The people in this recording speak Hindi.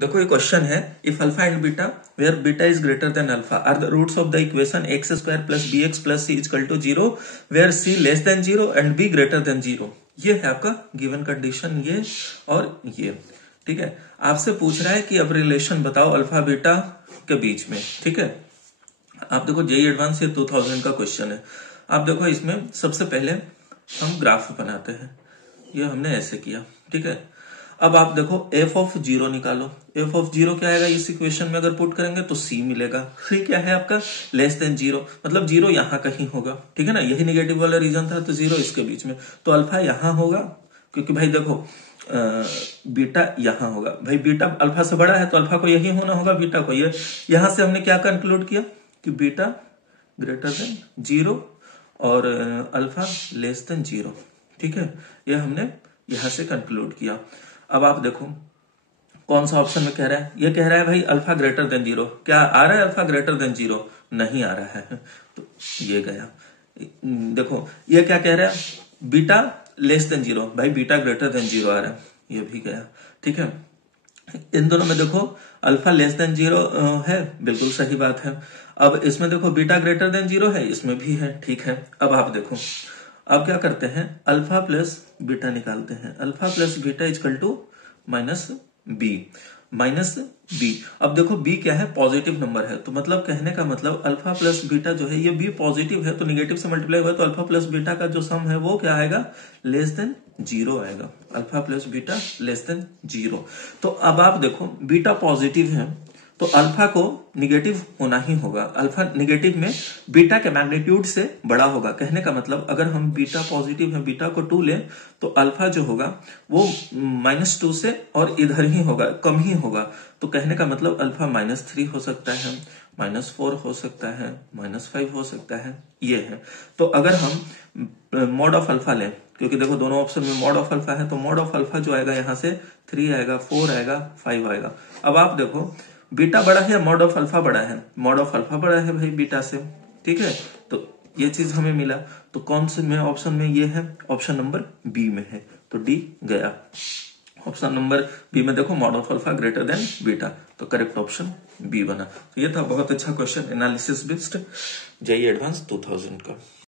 देखो ये क्वेश्चन है, if alpha and beta where beta is greater than alpha are the roots of the equation x square plus b x plus c equal to 0 where c less than 0 and b greater than 0। ये है आपका गिवन कंडीशन, ये और ये। ठीक है, आपसे पूछ रहा है कि अब रिलेशन बताओ अल्फा बीटा के बीच में। ठीक है, आप देखो जेईई एडवांस ये 2000 का क्वेश्चन है। आप देखो इसमें सबसे पहले हम ग्राफ बनाते हैं, ये हमने ऐसे किया। ठीक है, अब आप देखो एफ ऑफ 0 निकालो। एफ ऑफ 0 क्या आएगा, इस इक्वेशन में अगर पुट करेंगे तो सी मिलेगा। सी क्या है आपका, लेस देन 0, मतलब 0 यहां कहीं होगा। ठीक है ना, यही नेगेटिव वाला रीजन था, तो 0 इसके बीच में, तो अल्फा यहां होगा, क्योंकि भाई देखो बीटा यहां होगा। भाई बीटा अल्फा से बड़ा है तो अल्फा को यही होना होगा, बीटा को ये। यहां से हमने क्या कंक्लूड किया कि बीटा ग्रेटर देन 0 और अल्फा लेस देन 0। ठीक है, ये हमने यहां से कंक्लूड किया। अब आप देखो कौन सा ऑप्शन में कह रहा है, ये कह रहा है भाई अल्फा ग्रेटर देन 0। क्या आ रहा है अल्फा ग्रेटर देन 0? नहीं आ रहा है, तो ये गया। देखो ये क्या कह रहा है, बीटा लेस देन 0, भाई बीटा ग्रेटर देन 0 आ रहा है, ये भी गया। ठीक है, इन दोनों में देखो अल्फा लेस देन 0 है, बिल्कुल सही बात है। अब इसमें देखो बीटा ग्रेटर देन 0 है, इसमें भी है। ठीक है, अब आप देखो, अब क्या करते हैं, अल्फा प्लस बीटा निकालते हैं। Alpha plus beta equal to minus b, minus b. अब देखो बी क्या है, पॉजिटिव नंबर है, तो मतलब कहने का मतलब अल्फा प्लस बीटा जो है, ये बी पॉजिटिव है तो निगेटिव से मल्टीप्लाई हुआ, तो अल्फा प्लस बीटा का जो सम है वो क्या आएगा, लेस देन 0 आएगा। Alpha plus beta less than 0। तो अब आप देखो बीटा पॉजिटिव है तो अल्फा को निगेटिव होना ही होगा। अल्फा निगेटिव में बीटा के मैग्नीट्यूड से बड़ा होगा। कहने का मतलब अगर हम बीटा पॉजिटिव है, बीटा को 2 लें तो अल्फा जो होगा वो -2 से और इधर ही होगा, कम ही होगा। तो कहने का मतलब अल्फा -3 हो सकता है, -4 हो सकता है, -5 हो सकता है, ये है। तो अगर हम मॉड ऑफ अल्फा लें, क्योंकि देखो दोनों ऑप्शन में मॉड ऑफ अल्फा है, तो मॉड ऑफ अल्फा जो आएगा यहां से 3 आएगा, 4 आएगा, 5 आएगा। अब आप देखो बीटा बड़ा है, मॉड ऑफ अल्फा बड़ा है, मॉड ऑफ अल्फा बड़ा है भाई बीटा से। ठीक है, तो ये चीज हमें मिला। तो कौन से में ऑप्शन में ये है, ऑप्शन नंबर बी में है, तो डी गया। ऑप्शन नंबर बी में देखो mod of alpha greater than beta, तो करेक्ट ऑप्शन बी बना। तो ये था बहुत अच्छा question, analysis based JEE advance 2000 का।